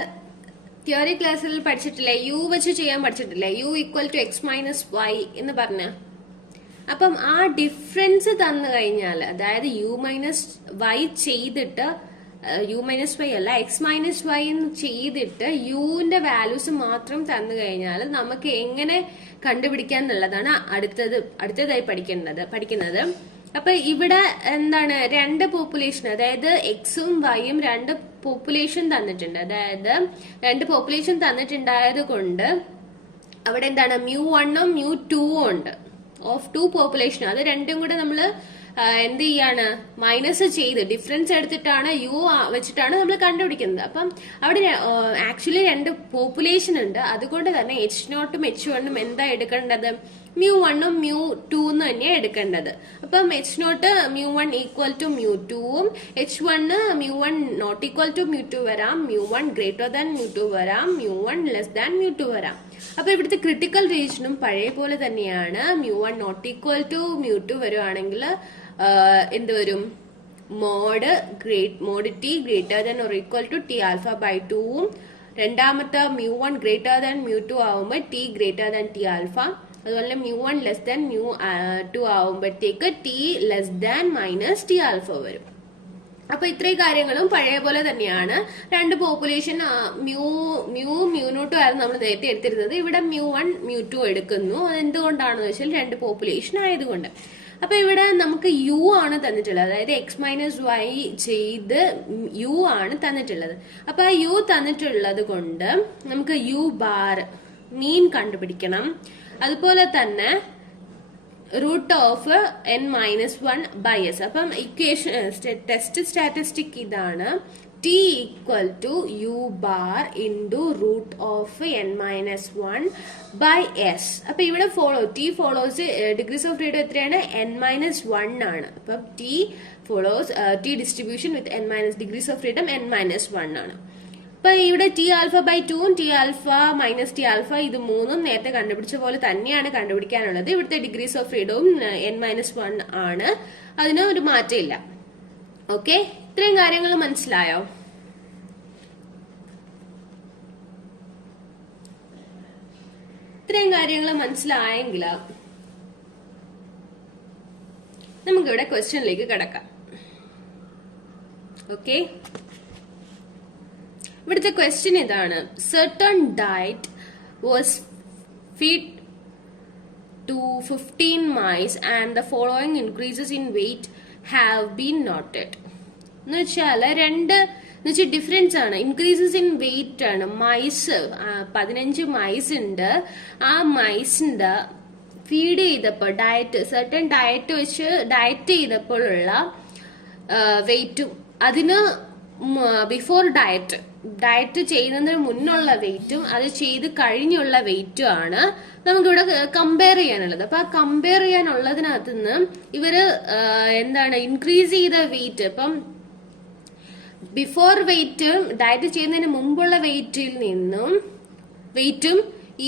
തിയറി ക്ലാസ്സിൽ പഠിച്ചിട്ടില്ലേ? യു വെച്ച് ചെയ്യാൻ പഠിച്ചിട്ടില്ലേ? U equal to x minus Y എന്ന് പറഞ്ഞ. അപ്പം ആ ഡിഫറൻസ് തന്നു കഴിഞ്ഞാൽ, അതായത് യു മൈനസ് വൈ ചെയ്തിട്ട്, യു മൈനസ് വൈ അല്ല എക്സ് മൈനസ് വൈ ചെയ്തിട്ട് യുവിന്റെ വാല്യൂസ് മാത്രം തന്നു കഴിഞ്ഞാൽ നമുക്ക് എങ്ങനെ കണ്ടുപിടിക്കാൻ എന്നുള്ളതാണ് അടുത്തതായി പഠിക്കുന്നത്. അപ്പൊ ഇവിടെ എന്താണ്? 2 പോപ്പുലേഷൻ, അതായത് എക്സും വൈയും 2 പോപ്പുലേഷൻ തന്നിട്ടുണ്ട്. അതായത് 2 പോപ്പുലേഷൻ തന്നിട്ടുണ്ടായത് കൊണ്ട് അവിടെ എന്താണ്? μ1 ഉം μ2 ഉണ്ട്. Of 2 population. അത് രണ്ടും കൂടെ നമ്മൾ എന്ത് ചെയ്യാണ്, മൈനസ് ചെയ്ത് ഡിഫറൻസ് എടുത്തിട്ടാണ് യു വെച്ചിട്ടാണ് നമ്മൾ കണ്ടുപിടിക്കുന്നത്. അപ്പം അവിടെ ആക്ച്വലി രണ്ട് പോപ്പുലേഷൻ ഉണ്ട്. അതുകൊണ്ട് തന്നെ H0 H1 എന്താ എടുക്കേണ്ടത്, μ1 μ2 തന്നെയാണ് എടുക്കേണ്ടത്. അപ്പം H0 μ1 ഈക്വൽ ടു μ2ഉം H1 μ1 നോട്ട് ഈക്വൽ ടു μ2 വരാം, μ1 ഗ്രേറ്റർ ദാൻ μ2 വരാം, μ1 ലെസ് ദാൻ μ2 വരാം. അപ്പൊ ഇവിടുത്തെ ക്രിട്ടിക്കൽ റീജിയനും പഴയ പോലെ തന്നെയാണ്. μ1 നോട്ട് ഈക്വൽ ടു μ2 വരുവാണെങ്കിൽ എന്ത് വരും, mod T greater than or equal to T alpha by 2ഉം രണ്ടാമത്തെ μ1 ഗ്രേറ്റർ ദാൻ μ2 ആവുമ്പോൾ T greater than T alpha, അതുപോലെ μ1 ലെസ് ദാൻ μ2 ആവുമ്പോഴത്തേക്ക് T less than minus T alpha വരും. അപ്പൊ ഇത്രയും കാര്യങ്ങളും പഴയ പോലെ തന്നെയാണ്. രണ്ട് പോപ്പുലേഷൻ μ0 ആയിരുന്നു നമ്മൾ നേരത്തെ എടുത്തിരുന്നത്. ഇവിടെ μ1 μ2 എടുക്കുന്നു. അതെന്തുകൊണ്ടാണെന്ന് വെച്ചാൽ രണ്ട് പോപ്പുലേഷൻ ആയതുകൊണ്ട്. അപ്പൊ ഇവിടെ നമുക്ക് യു ആണ് തന്നിട്ടുള്ളത്, അതായത് x-y ചെയ്ത് യു ആണ് തന്നിട്ടുള്ളത്. അപ്പൊ ആ യു തന്നിട്ടുള്ളത് കൊണ്ട് നമുക്ക് യു ബാർ മീൻ കണ്ടുപിടിക്കണം. അതുപോലെ തന്നെ root of n-1 by S. അപ്പം ഇക്വേഷൻ ടെസ്റ്റ് സ്റ്റാറ്റിസ്റ്റിക് ഇതാണ്, T equal to U bar into root of n-1 by S. അപ്പൊ ഇവിടെ T follows degrees of freedom എത്രയാണ്, n-1 ആണ്. അപ്പം T distribution with degrees of freedom n-1 ആണ്. അപ്പൊ ഇവിടെ ടി ആൽഫ ബൈ 2ഉം T alpha minus T alpha ഇത് മൂന്നും നേരത്തെ കണ്ടുപിടിച്ച പോലെ തന്നെയാണ് കണ്ടുപിടിക്കാനുള്ളത്. ഇവിടുത്തെ ഡിഗ്രീസ് ഓഫ് ഫ്രീഡവും n-1 ആണ്, അതിന് ഒരു മാറ്റമില്ല. ഓക്കെ, ഇത്രയും കാര്യങ്ങൾ മനസ്സിലായോ? ഇത്രയും കാര്യങ്ങൾ മനസ്സിലായെങ്കിൽ നമുക്കിവിടെ ക്വസ്റ്റ്യനിലേക്ക് കിടക്കാം. ഓക്കെ, ഇവിടുത്തെ ക്വസ്റ്റ്യൻ ഇതാണ്. certain diet was fed to 15 mice and the following increases in weight have been noted. എന്ന് വെച്ചാൽ ഡിഫറൻസ് ആണ്, ഇൻക്രീസസ് ഇൻ വെയിറ്റ് ആണ്. മൈസ് 15 മൈസ് ഉണ്ട്. ആ മൈസിന്റെ ഫീഡ് ചെയ്തപ്പോൾ സർട്ടൻ ഡയറ്റ് വെച്ച് ഡയറ്റ് ചെയ്തപ്പോഴുള്ള വെയിറ്റും അതിന് ബിഫോർ ഡയറ്റ് ചെയ്യുന്നതിന് മുന്നുള്ള വെയിറ്റും അത് ചെയ്ത് കഴിഞ്ഞുള്ള വെയിറ്റും ആണ് നമുക്കിവിടെ കമ്പയർ ചെയ്യാനുള്ളത്. അപ്പൊ ആ കമ്പയർ ചെയ്യാനുള്ളതിനകത്ത് നിന്ന് ഇവര് എന്താണ് ഇൻക്രീസ് ചെയ്ത വെയിറ്റ്, ഇപ്പം ബിഫോർ വെയിറ്റും ഡയറ്റ് ചെയ്യുന്നതിന് മുമ്പുള്ള വെയിറ്റിൽ നിന്നും വെയിറ്റും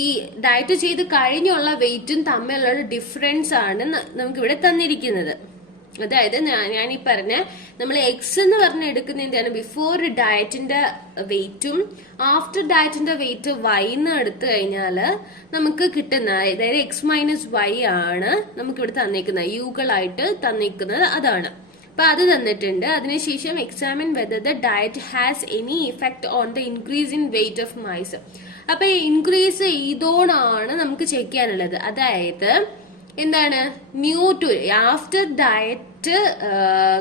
ഈ ഡയറ്റ് ചെയ്ത് കഴിഞ്ഞുള്ള വെയിറ്റും തമ്മിലുള്ള ഡിഫറൻസ് ആണ് നമുക്കിവിടെ തന്നിരിക്കുന്നത്. അതായത് ഞാൻ ഈ പറഞ്ഞ നമ്മൾ എക്സ് എന്ന് പറഞ്ഞ എടുക്കുന്ന എന്താണ്, ബിഫോർ ഡയറ്റിന്റെ വെയിറ്റും ആഫ്റ്റർ ഡയറ്റിന്റെ വെയിറ്റ് വൈ എന്ന് എടുത്തു കഴിഞ്ഞാല് നമുക്ക് കിട്ടുന്ന, അതായത് x-y ആണ് നമുക്കിവിടെ തന്നിരിക്കുന്നത്, യുകളായിട്ട് തന്നിരിക്കുന്നത് അതാണ്. അപ്പൊ അത് തന്നിട്ടുണ്ട്. അതിനുശേഷം examine whether the diet has any effect on the increase in weight of mice. അപ്പൊ ഇൻക്രീസ് ചെയ്തോണാണ് നമുക്ക് ചെക്ക് ചെയ്യാനുള്ളത്. അതായത് എന്താണ്, μ2 ആഫ്റ്റർ ഡയറ്റ്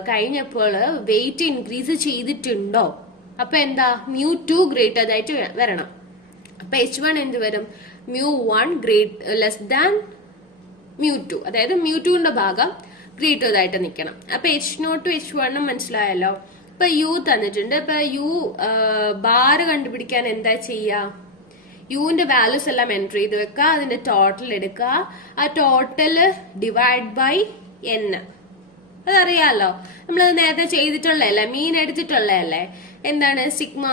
കഴിഞ്ഞപ്പോൾ വെയിറ്റ് ഇൻക്രീസ് ചെയ്തിട്ടുണ്ടോ, അപ്പൊ എന്താ μ2 ഗ്രേറ്റർ ആയിട്ട് വരണം. അപ്പൊ H1 എന്ത് വരും, μ1 ലെസ് ദാൻ μ2, അതായത് μ2ന്റെ ഭാഗം ഗ്രേറ്റർ ആയിട്ട് നിൽക്കണം. അപ്പൊ H0 H1 മനസ്സിലായല്ലോ. ഇപ്പൊ യു തന്നിട്ടുണ്ട്. ഇപ്പൊ യു ബാറ് കണ്ടുപിടിക്കാൻ എന്താ ചെയ്യാ, യുവിന്റെ വാല്യൂസ് എല്ലാം എൻട്രി ചെയ്ത് വെക്കുക, അതിന്റെ ടോട്ടൽ എടുക്കുക, ആ ടോട്ടല് ഡിവൈഡ് ബൈ n. അതറിയാലോ, നമ്മളത് നേരത്തെ ചെയ്തിട്ടുള്ളതല്ലേ, മീൻ എടുത്തിട്ടുള്ളതല്ലേ. എന്താണ് sigma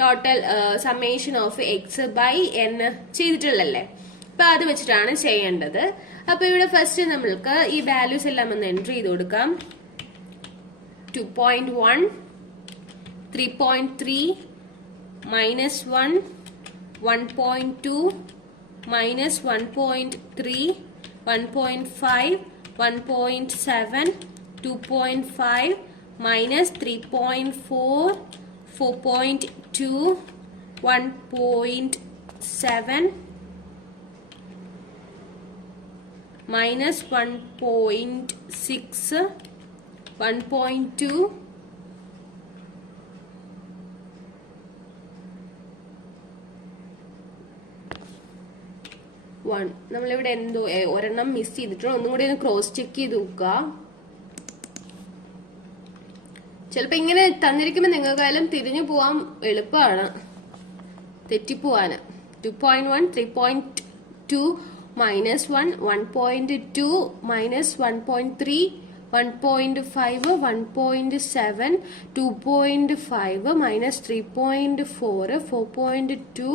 total summation of X by n ചെയ്തിട്ടുള്ളല്ലേ. അപ്പൊ അത് വെച്ചിട്ടാണ് ചെയ്യേണ്ടത്. അപ്പൊ ഇവിടെ ഫസ്റ്റ് നമ്മൾക്ക് ഈ വാല്യൂസ് എല്ലാം ഒന്ന് എൻട്രി ചെയ്ത് കൊടുക്കാം. 2.1, 3.3, -1, 1.2, -1.3, 1.5, 1.7, 2.5, -3.4, 4.2, 1.7, -1.6, 1.2, നമ്മളിവിടെ എന്തോ ഒരെണ്ണം മിസ് ചെയ്തിട്ടുണ്ട്. ഒന്നും കൂടി ഒന്ന് ക്രോസ് ചെക്ക് ചെയ്ത് നോക്കുക. ചിലപ്പോ ഇങ്ങനെ തന്നിരിക്കുമ്പോ നിങ്ങൾക്കായാലും തിരിഞ്ഞു പോവാൻ എളുപ്പമാണ്, തെറ്റിപ്പോവാന്. 2.1 3.2 -1 1.2 -1.3 1.5 1.7 2.5 -3.4 4.2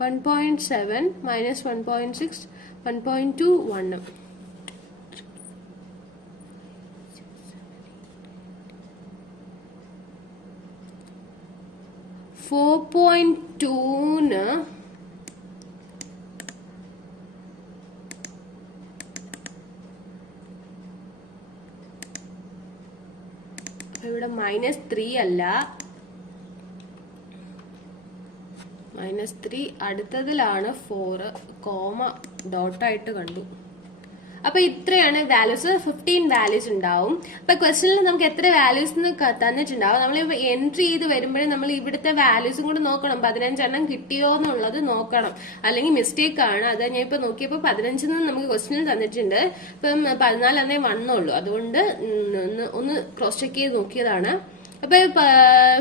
1.7 -1.6 1.2 1. 4.2 ഇവിടെ -3 അല്ല, -3 അടുത്തതിലാണ് 4 കോമ ഡോട്ടായിട്ട് കണ്ടു. അപ്പൊ ഇത്രയാണ് വാല്യൂസ്. 15 വാല്യൂസ് ഉണ്ടാവും. അപ്പൊ ക്വസ്റ്റനിൽ നമുക്ക് എത്ര വാല്യൂസ് തന്നിട്ടുണ്ടാവും. നമ്മൾ എൻട്രി ചെയ്ത് വരുമ്പോഴേ നമ്മൾ ഇവിടുത്തെ വാല്യൂസും കൂടെ നോക്കണം. 15 കിട്ടിയോ എന്നുള്ളത് നോക്കണം, അല്ലെങ്കിൽ മിസ്റ്റേക്ക് ആണ്. അത് ഞാൻ ഇപ്പൊ നോക്കിയപ്പോ 15 നമുക്ക് ക്വസ്റ്റനിൽ തന്നിട്ടുണ്ട്. ഇപ്പം 14 വന്നുള്ളൂ. അതുകൊണ്ട് ഒന്ന് ക്രോസ് ചെക്ക് ചെയ്ത് നോക്കിയതാണ്. അപ്പൊ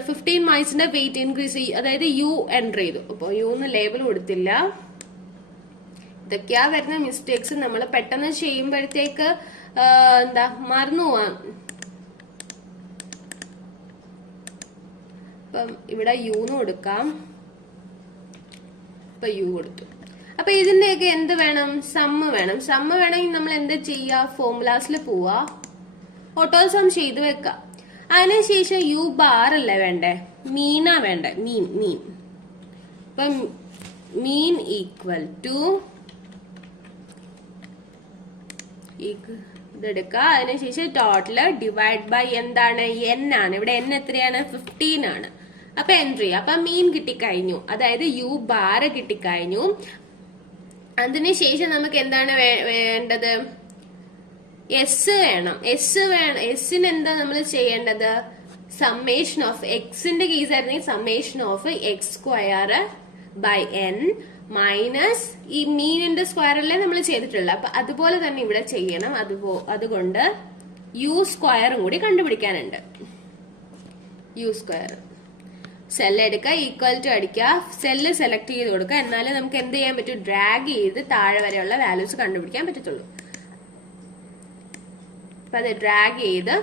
15 മാർക്സിന്റെ വെയിറ്റ് ഇൻക്രീസ്, അതായത് യു എൻറ്റർ ചെയ്തു. അപ്പൊ യു എന്ന് ലേബൽ കൊടുത്തില്ല. ഇതൊക്കെയാ വരുന്ന മിസ്റ്റേക്സ്. നമ്മൾ പെട്ടെന്ന് ചെയ്യുമ്പോഴത്തേക്ക് മറന്നു പോവാം. അപ്പം ഇവിടെ യുന്ന് കൊടുക്കാം. ഇപ്പൊ യു കൊടുത്തു. അപ്പൊ ഇതിന്റെയൊക്കെ എന്ത് വേണം? സമ്മ് വേണം. സമ്മ് വേണമെങ്കിൽ നമ്മൾ എന്താ ചെയ്യാ? ഫോർമുലാസിൽ പോവാ, ഓട്ടോ സം ചെയ്ത് വെക്കാം. അതിനുശേഷം യു ബാർ അല്ലേ വേണ്ടേ, മീനാ വേണ്ടേ, മീൻ. ഇപ്പൊ മീൻ ഈക്വൽ ടു ഇതെടുക്കുക. അതിനുശേഷം ടോട്ടല് ഡിവൈഡ് ബൈ എന്താണ്? എൻ ആണ്. ഇവിടെ എൻ എത്രയാണ്? 15 ആണ്. അപ്പൊ എൻട്രി. അപ്പൊ മീൻ കിട്ടിക്കഴിഞ്ഞു, അതായത് യു ബാർ കിട്ടിക്കഴിഞ്ഞു. അതിനുശേഷം നമുക്ക് എന്താണ് വേണ്ടത്? എസ് വേണം. എസിന് എന്താ നമ്മൾ ചെയ്യേണ്ടത്? സമ്മേഷൻ ഓഫ് എക്സിന്റെ കേസ് ആയിരുന്നെങ്കിൽ summation of X square by N minus ഈ മീനിന്റെ സ്ക്വയർ അല്ലേ നമ്മൾ ചെയ്തിട്ടുള്ളത്. അപ്പൊ അതുപോലെ തന്നെ ഇവിടെ ചെയ്യണം. അതുകൊണ്ട് യു സ്ക്വയറും കൂടി കണ്ടുപിടിക്കാനുണ്ട്. യു സ്ക്വയർ സെൽ എടുക്കുക, ഈക്വൽ ടു അടിക്കുക, സെല്ല് സെലക്ട് ചെയ്ത് കൊടുക്കുക. എന്നാലേ നമുക്ക് എന്ത് ചെയ്യാൻ പറ്റും? ഡ്രാഗ് ചെയ്ത് താഴെ വരെയുള്ള വാല്യൂസ് കണ്ടുപിടിക്കാൻ പറ്റത്തുള്ളൂ. അപ്പൊ അത് ഡ്രാഗ് ചെയ്ത്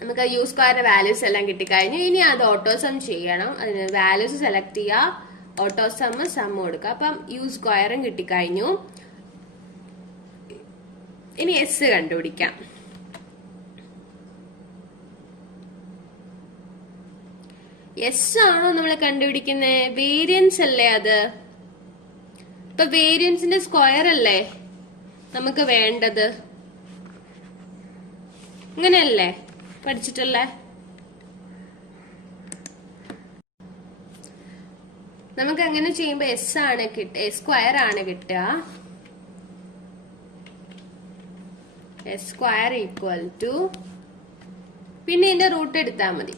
നമുക്ക് യു സ്ക്വയറിന്റെ വാല്യൂസ് എല്ലാം കിട്ടിക്കഴിഞ്ഞു. ഇനി അത് ഓട്ടോസം ചെയ്യണം. അതിന് വാല്യൂസ് സെലക്ട് ചെയ്യുക, ഓട്ടോസം കൊടുക്കുക. അപ്പം യു സ്ക്വയറും കിട്ടിക്കഴിഞ്ഞു. ഇനി എസ് കണ്ടുപിടിക്കാം. എസ് ആണോ നമ്മൾ കണ്ടുപിടിക്കുന്നത്? വേരിയൻസ് അല്ലേ അത്? ഇപ്പൊ വേരിയൻസിന്റെ സ്ക്വയർ അല്ലേ നമുക്ക് വേണ്ടത്? ഇങ്ങനെയല്ലേ പഠിച്ചിട്ടല്ലേ? നമുക്ക് അങ്ങനെ ചെയ്യുമ്പോ എസ് ആണ് കിട്ടുക, എസ് സ്ക്വയർ ആണ് കിട്ടുക. എസ് സ്ക്വയർ ഈക്വൽ ടു, പിന്നെ ഇതിന്റെ റൂട്ട് എടുത്താൽ മതി.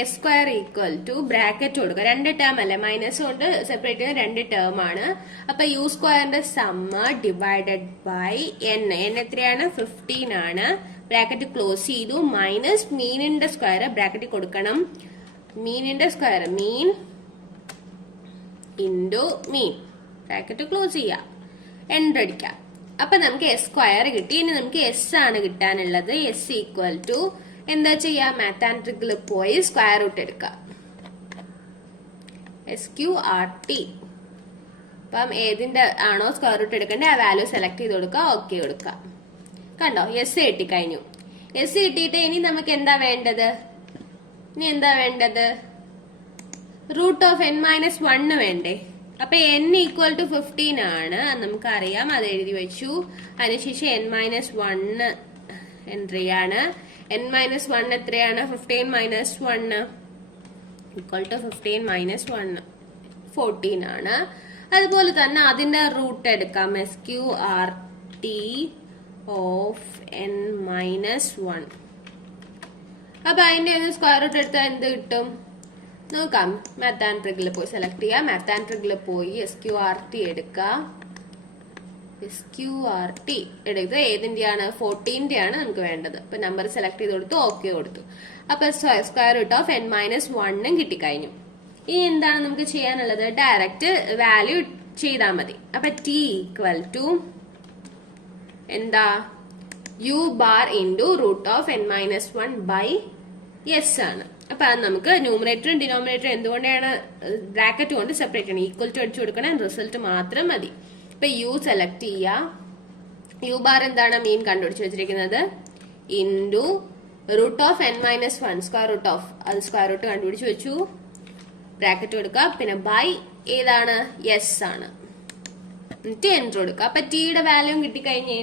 S square equal to bracket കൊടുക്കുക. 2 ടേം അല്ലേ, മൈനസ് കൊണ്ട് സെപ്പറേറ്റ് ചെയ്യുന്ന 2 ടേം ആണ്. അപ്പൊ യു സ്ക്വയറിന്റെ സമ്മ ഡിവൈഡഡ് ബൈ എൻ. എൻ എത്രയാണ്? 15 ആണ്. ബ്രാക്കറ്റ് ക്ലോസ് ചെയ്തു. മൈനസ് മീനിന്റെ സ്ക്വയർ ബ്രാക്കറ്റ് കൊടുക്കണം. മീനിന്റെ സ്ക്വയർ മീൻ ഇൻറ്റു മീൻ, ബ്രാക്കറ്റ് ക്ലോസ് ചെയ്യാം, എൻ്റർ അടിക്കാം. അപ്പൊ നമുക്ക് എസ് സ്ക്വയർ കിട്ടി. ഇനി നമുക്ക് എസ് ആണ് കിട്ടാനുള്ളത്. എസ് ഈക്വൽ ടു എന്താ ചെയ്യാ? മാത്തമാറ്റിക്കൽ പോയി സ്ക്വയർ റൂട്ട് എടുക്കുക. SQRT. അപ്പം ഏതിന്റെ ആണോ സ്ക്വയർ റൂട്ട് എടുക്കേണ്ടത് ആ വാല്യൂ സെലക്ട് ചെയ്ത് കൊടുക്കുക, ഓക്കെ കൊടുക്കുക. കണ്ടോ, എസ് കിട്ടിക്കഴിഞ്ഞു. എസ് കിട്ടിയിട്ട് ഇനി നമുക്ക് എന്താ വേണ്ടത്? റൂട്ട് ഓഫ് n-1 വേണ്ടേ? അപ്പൊ n ഈക്വൽ ടു 15 ആണ്, നമുക്കറിയാം, അത് എഴുതി വെച്ചു. അതിനുശേഷം n-1 എൻട്രി ആണ്. n-1 എത്രയാണ്? 15 മൈനസ് 1 ഈക്വൽ ടു 15 മൈനസ് 1 14 ആണ്. അതുപോലെ തന്നെ അതിന്റെ റൂട്ട് എടുക്കാം, SQRT ഓഫ് n-1. അപ്പൊ അതിന്റെ സ്ക്വയർ റൂട്ട് എടുത്താൽ എന്ത് കിട്ടും നോക്കാം. മാത്തമാറ്റിക്കൽ പോയി സെലക്ട് ചെയ്യാം. മാത്തമാറ്റിക്കൽ പോയി SQRT എടുക്കാം. SQRT എടുത്ത് ഏതിന്റെയാണ് 14ന്റെ ആണ് നമുക്ക് വേണ്ടത്. അപ്പൊ നമ്പർ സെലക്ട് ചെയ്ത് കൊടുത്തു, ഓക്കെ കൊടുത്തു. അപ്പൊ സ്ക്വയർ റൂട്ട് ഓഫ് n-1 കിട്ടിക്കഴിഞ്ഞു. ഇനി എന്താണ് നമുക്ക് ചെയ്യാനുള്ളത്? ഡയറക്റ്റ് വാല്യൂ ചെയ്താൽ മതി. അപ്പൊ t ഈക്വൽ ടു എന്താ? u bar into root of n-1 by s ആണ്. അപ്പൊ അത് നമുക്ക് ന്യൂമറേറ്ററും ഡിനോമിനേറ്ററും എന്തുകൊണ്ടാണ് ബ്രാക്കറ്റ് കൊണ്ട് സെപ്പറേറ്റ് ആണ്, ഈക്വൽ ടു അടിച്ചു കൊടുക്കണം, റിസൾട്ട് മാത്രം മതി. ഇപ്പൊ യു സെലക്ട് ചെയ്യുക. യു ബാർ എന്താണ് മീൻ കണ്ടുപിടിച്ച് വെച്ചിരിക്കുന്നത്? Into root of n-1 square root of, അത് സ്ക്വയർ റൂട്ട് കണ്ടുപിടിച്ച് വെച്ചു, ബ്രാക്കറ്റ് കൊടുക്കുക. പിന്നെ ബൈ ഏതാണ്? എസ് ആണ്. എന്നിട്ട് എൻറ്റർ കൊടുക്കുക. അപ്പൊ ടിയുടെ വാല്യൂ കിട്ടിക്കഴിഞ്ഞേ.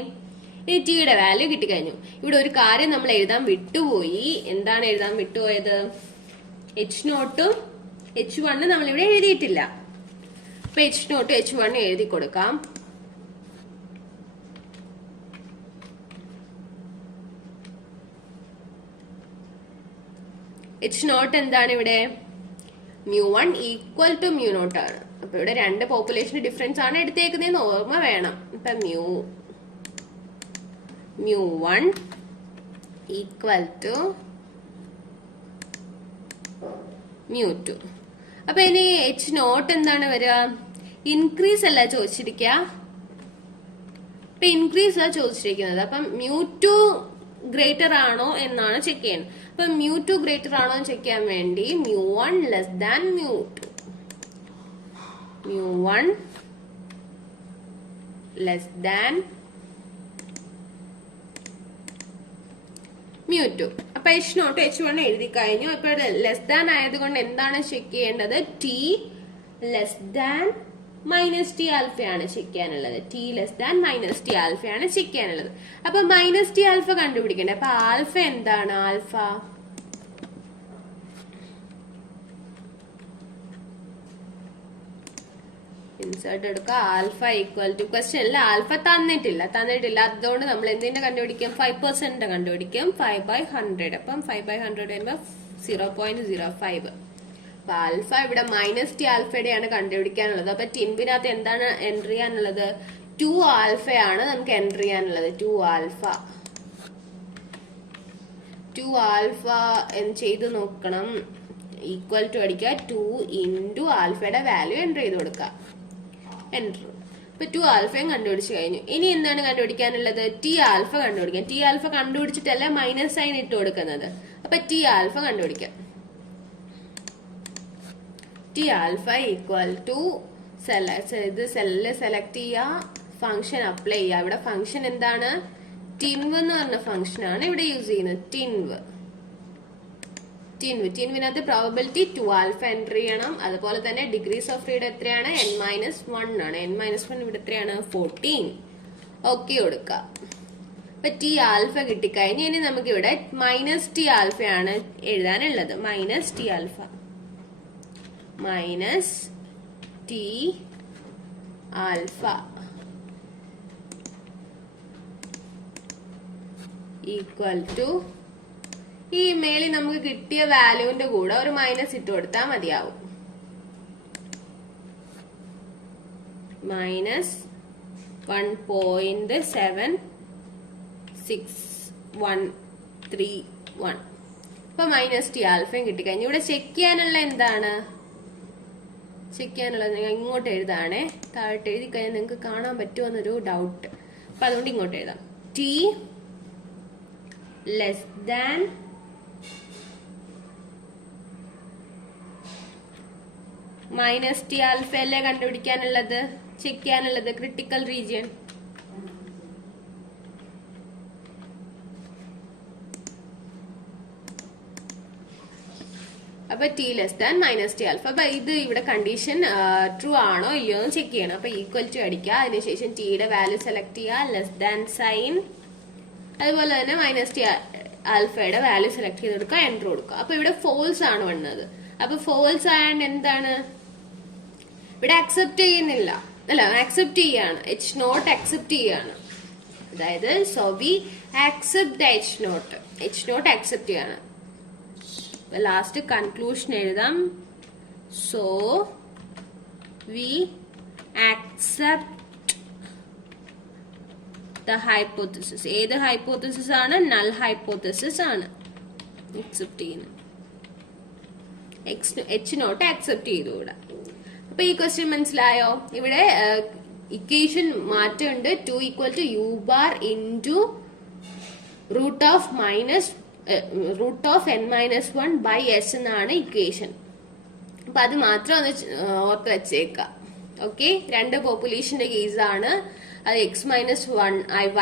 ഇനി ടിയുടെ വാല്യൂ കിട്ടിക്കഴിഞ്ഞു. ഇവിടെ ഒരു കാര്യം നമ്മൾ എഴുതാൻ വിട്ടുപോയി. എന്താണ് എഴുതാൻ വിട്ടുപോയത്? h0 h1 നമ്മളിവിടെ എഴുതിയിട്ടില്ല. അപ്പൊ h0 h1 എഴുതി കൊടുക്കാം. h0 എന്താണ് ഇവിടെ? μ1 ഈക്വൽ ടു μ0 ആണ്. അപ്പൊ ഇവിടെ രണ്ട് പോപ്പുലേഷൻ ഡിഫറൻസ് ആണ് എടുത്തേക്കുന്നതെന്ന് ഓർമ്മ വേണം. ഇപ്പൊ μ1 ഈക്വൽ ടു μ2. അപ്പൊ ഇനി h0 എന്താണ് വരിക? ഇൻക്രീസ് അല്ല ചോദിച്ചിരിക്കുക, ഇപ്പൊ ഇൻക്രീസ് ആ ചോദിച്ചിരിക്കുന്നത്. അപ്പം μ2 ഗ്രേറ്റർ ആണോ എന്നാണ് ചെക്ക് ചെയ്യുന്നത്. അപ്പൊ μ2 ഗ്രേറ്റർ ആണോ എന്ന് ചെക്ക് ചെയ്യാൻ വേണ്ടി μ1 ലെസ് ദാൻ μ2, μ1 ലെസ് ദാൻ μ2. അപ്പൊ h0 h1 എഴുതി കഴിഞ്ഞു. അപ്പൊ ലെസ് ദാൻ ആയതുകൊണ്ട് എന്താണ് ചെക്ക് ചെയ്യേണ്ടത്? T less than minus T ആൽഫയാണ് ചെക്ക് ചെയ്യാനുള്ളത്. T less than minus T ആൽഫയാണ് ചെക്ക് ചെയ്യാനുള്ളത്. അപ്പൊ മൈനസ് ടി ആൽഫ കണ്ടുപിടിക്കണ്ടേ. അപ്പൊ ആൽഫ എന്താണ്? ആൽഫ ഇൻസേർട്ട് എടുക്കുക. ആൽഫ ഈക്വൽ ടു, ക്വസ്റ്റ്യനിൽ ആൽഫ തന്നിട്ടില്ല. അതുകൊണ്ട് നമ്മൾ എന്തിന്റെ കണ്ടുപിടിക്കും? 5% കണ്ടുപിടിക്കും. 5/100. അപ്പം 5/100 വരുമ്പോ 0.05. അപ്പൊ ആൽഫ ഇവിടെ മൈനസ് ടി ആൽഫയുടെയാണ് കണ്ടുപിടിക്കാനുള്ളത്. അപ്പൊ ടിൻബിനകത്ത് എന്താണ് എൻട്രി ചെയ്യാനുള്ളത്? 2 ആൽഫയാണ് നമുക്ക് എൻട്രി ചെയ്യാനുള്ളത്. 2 ആൽഫ ചെയ്ത് നോക്കണം. ഈക്വൽ ടു അടിക്കുക. 2 ഇൻറ്റു ആൽഫയുടെ വാല്യൂ എൻട്രി ചെയ്ത് കൊടുക്കുക. എൻട്രി. അപ്പൊ 2 ആൽഫയും കണ്ടുപിടിച്ച് കഴിഞ്ഞു. ഇനി എന്താണ് കണ്ടുപിടിക്കാനുള്ളത്? ടി ആൽഫ കണ്ടുപിടിക്കാം. ടി ആൽഫ കണ്ടുപിടിച്ചിട്ടല്ല മൈനസ് സൈൻ ഇട്ട് കൊടുക്കുന്നത്. അപ്പൊ ടി ആൽഫ കണ്ടുപിടിക്കാം. ടി ആൽഫ ഈക്വൽ ടു ഇത് സെല്ല് സെലക്ട് ചെയ്യുക, ഫംഗ്ഷൻ അപ്ലൈ ചെയ്യുക. ഇവിടെ ഫംഗ്ഷൻ എന്താണ്? ടിൻവ് എന്ന് പറഞ്ഞ ഫംഗ്ഷൻ ആണ് ഇവിടെ യൂസ് ചെയ്യുന്നത്. ടിൻവിനകത്ത് പ്രോബബിലിറ്റി 2 ആൽഫ എൻട്രി ചെയ്യണം. അതുപോലെ തന്നെ ഡിഗ്രീസ് ഓഫ് ഫ്രീഡം എത്രയാണ്? n-1 ആണ്. n-1 ഇവിടെ എത്രയാണ്? 14. ഓക്കെ കൊടുക്കുക. അപ്പൊ ടി ആൽഫ കിട്ടിക്കഴിഞ്ഞ് ഇനി നമുക്ക് ഇവിടെ മൈനസ് ടി ആൽഫയാണ് എഴുതാനുള്ളത്. Minus T alpha equal to ഈ മേളിൽ നമുക്ക് കിട്ടിയ വാല്യൂവിന്റെ കൂടെ ഒരു മൈനസ് ഇട്ട് കൊടുത്താൽ മതിയാവും. -1.763131. ഇപ്പൊ മൈനസ് ടി ആൽഫയും കിട്ടിക്കഴിഞ്ഞു. ഇവിടെ ചെക്ക് ചെയ്യാനുള്ള എന്താണ്? ഇങ്ങോട്ട് എഴുതാണേ. താഴോട്ട് എഴുതി കഴിഞ്ഞാൽ നിങ്ങൾക്ക് കാണാൻ പറ്റുമെന്നൊരു ഡൗട്ട്. അപ്പൊ അതുകൊണ്ട് ഇങ്ങോട്ട് എഴുതാം. T less than minus T alpha അല്ലേ കണ്ടുപിടിക്കാനുള്ളത്, ചെക്ക് ചെയ്യാനുള്ളത് ക്രിട്ടിക്കൽ റീജിയൻ. അപ്പൊ T less than minus T alpha. അപ്പൊ ഇത് ഇവിടെ കണ്ടീഷൻ ട്രൂ ആണോ ഇല്ലയോ എന്ന് ചെക്ക് ചെയ്യണം. അപ്പൊ ഈക്വൽ ടു അടിക്കുക. അതിനുശേഷം ടിയുടെ വാല്യൂ സെലക്ട് ചെയ്യുക, ലെസ് ദാൻ സൈൻ. അതുപോലെ തന്നെ മൈനസ് ടി ആൽഫയുടെ വാല്യൂ സെലക്ട് ചെയ്ത് കൊടുക്കുക, എൻറ്റർ കൊടുക്കുക. അപ്പൊ ഇവിടെ ഫോൾസ് ആണ് വന്നത്. അപ്പൊ ഫോൾസ് ആയതുകൊണ്ട് എന്താണ്? ഇവിടെ അക്സെപ്റ്റ് ചെയ്യുന്നില്ല, അല്ല അക്സെപ്റ്റ് ചെയ്യാണ്. h0 അക്സെപ്റ്റ് ചെയ്യാണ്. അതായത് so we accept the h0 accept ചെയ്യാണ്. ലാസ്റ്റ് കൺക്ലൂഷൻ എഴുതാം. So we accept the hypothesis. ഏത് ഹൈപ്പോത്തസിസ് ആണ്? നൾ ഹൈപ്പോത്തസിസ് ആണ് അക്സെപ്റ്റ് ചെയ്യുന്നത്. എച്ച് നോട്ട് അക്സെപ്റ്റ് ചെയ്തുകൂടാ. അപ്പൊ ഈ ക്വസ്റ്റ്യൻ മനസ്സിലായോ? ഇവിടെ ഇക്വേഷൻ മാറ്റമുണ്ട്. 2 = u bar into root of n-1 by s എന്നാണ് ഇക്വേഷൻ. അപ്പൊ അത് മാത്രം ഒന്ന് ഓർത്ത് വെച്ചേക്കാം. ഓക്കെ, രണ്ട് പോപ്പുലേഷന്റെ കേസാണ്. അത് x-1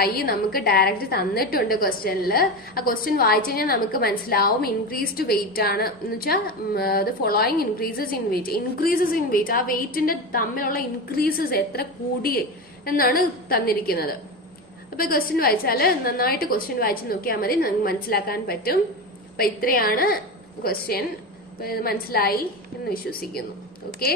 y നമുക്ക് ഡയറക്റ്റ് തന്നിട്ടുണ്ട് ക്വസ്റ്റ്യനിൽ. ആ ക്വസ്റ്റ്യൻ വായിച്ചു കഴിഞ്ഞാൽ നമുക്ക് മനസ്സിലാവും ഇൻക്രീസ്ഡ് വെയിറ്റ് ആണ് എന്ന് വെച്ചാൽ the following increases in weight. Increases in weight, ആ വെയിറ്റിന്റെ തമ്മിലുള്ള ഇൻക്രീസസ് എത്ര കൂടി എന്നാണ് തന്നിരിക്കുന്നത്. അപ്പൊ ക്വസ്റ്റ്യൻ വായിച്ചാല് നന്നായിട്ട് ക്വസ്റ്റ്യൻ വായിച്ച് നോക്കിയാൽ മതി, നമുക്ക് മനസ്സിലാക്കാൻ പറ്റും. അപ്പൊ ഇത്രയാണ് ക്വസ്റ്റ്യൻ. മനസ്സിലായി എന്ന് വിശ്വസിക്കുന്നു. ഓക്കെ.